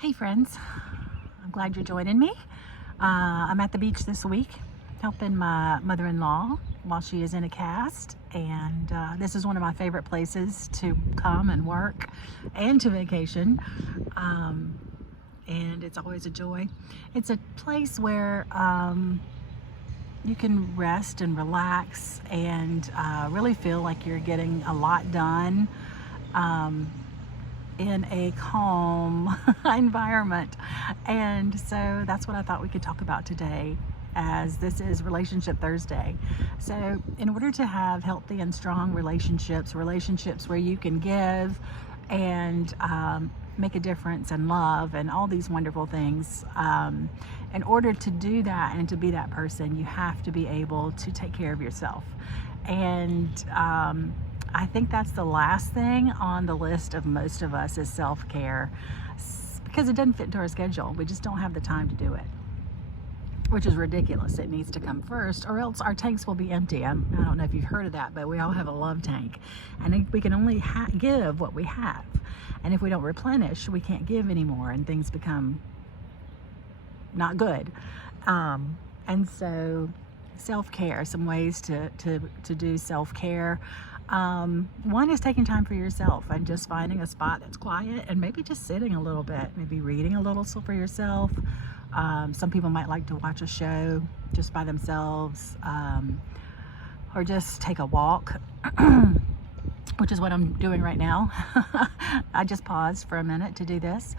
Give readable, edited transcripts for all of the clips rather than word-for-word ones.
Hey friends, I'm glad you're joining me. I'm at the beach this week helping my mother-in-law while she is in a cast, and this is one of my favorite places to come and work and to vacation, and it's always a joy. It's a place where you can rest and relax and really feel like you're getting a lot done in a calm environment. And so that's what I thought we could talk about today, as this is Relationship Thursday. So in order to have healthy and strong relationships where you can give and make a difference and love and all these wonderful things, in order to do that and to be that person, you have to be able to take care of yourself. And I think that's the last thing on the list of most of us, is self-care, because it doesn't fit into our schedule. We just don't have the time to do it, which is ridiculous. It needs to come first, or else our tanks will be empty. I don't know if you've heard of that, but we all have a love tank, and we can only give what we have. And if we don't replenish, we can't give anymore, and things become not good. And so self-care, some ways to do self-care. One is taking time for yourself and just finding a spot that's quiet and maybe just sitting a little bit, maybe reading a little for yourself. Some people might like to watch a show just by themselves, or just take a walk, which is what I'm doing right now. I just paused for a minute to do this.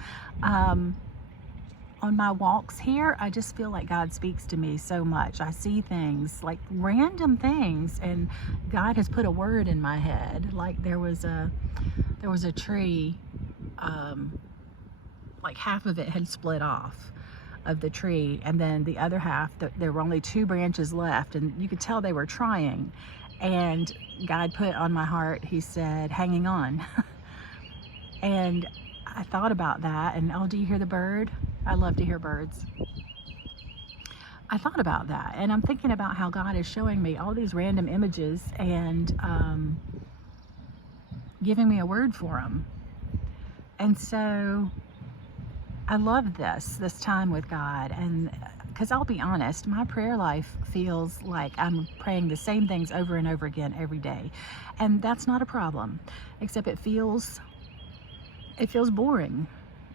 On my walks here, I just feel like God speaks to me so much. I see things, like random things, and God has put a word in my head. Like there was a tree, like half of it had split off of the tree, and then the other half, there were only 2 branches left, and you could tell they were trying. And God put on my heart, he said, hanging on. And I thought about that, and oh, do you hear the bird? I love to hear birds. I thought about that, and I'm thinking about how God is showing me all these random images and giving me a word for them. And so I love this time with God, and because I'll be honest, my prayer life feels like I'm praying the same things over and over again every day, and that's not a problem, except it feels boring.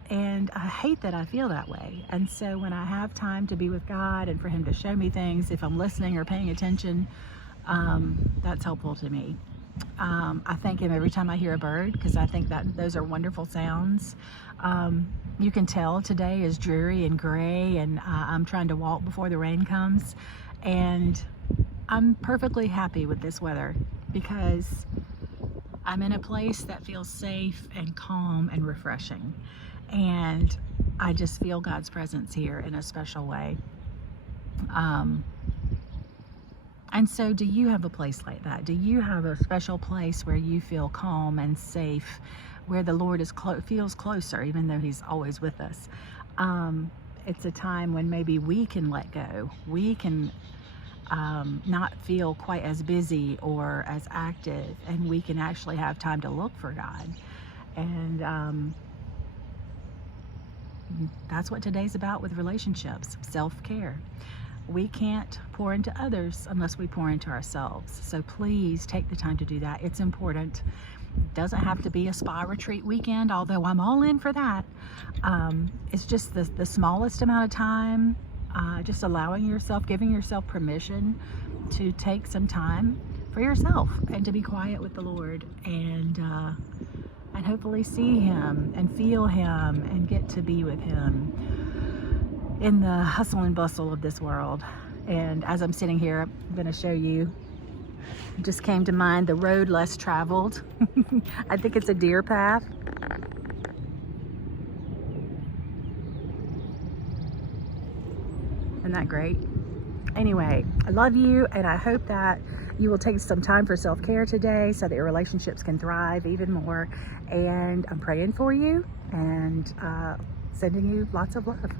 And I hate that I feel that way. And so when I have time to be with God and for him to show me things, if I'm listening or paying attention, that's helpful to me. I thank him every time I hear a bird, because I think that those are wonderful sounds. You can tell today is dreary and gray, and I'm trying to walk before the rain comes. And I'm perfectly happy with this weather, because I'm in a place that feels safe and calm and refreshing. And I just feel God's presence here in a special way. And so do you have a place like that? Do you have a special place where you feel calm and safe, where the Lord feels closer, even though he's always with us? It's a time when maybe we can let go. We can not feel quite as busy or as active, and we can actually have time to look for God. And that's what today's about with relationships, self-care. We can't pour into others unless we pour into ourselves. So please take the time to do that. It's important. It doesn't have to be a spa retreat weekend, although I'm all in for that. It's just the smallest amount of time, just allowing yourself, giving yourself permission to take some time for yourself and to be quiet with the Lord, and hopefully see him and feel him and get to be with him in the hustle and bustle of this world. And as I'm sitting here, I'm going to show you, just came to mind, the road less traveled. I think it's a deer path. Isn't that great? Anyway, I love you, and I hope that you will take some time for self-care today so that your relationships can thrive even more. And I'm praying for you and sending you lots of love.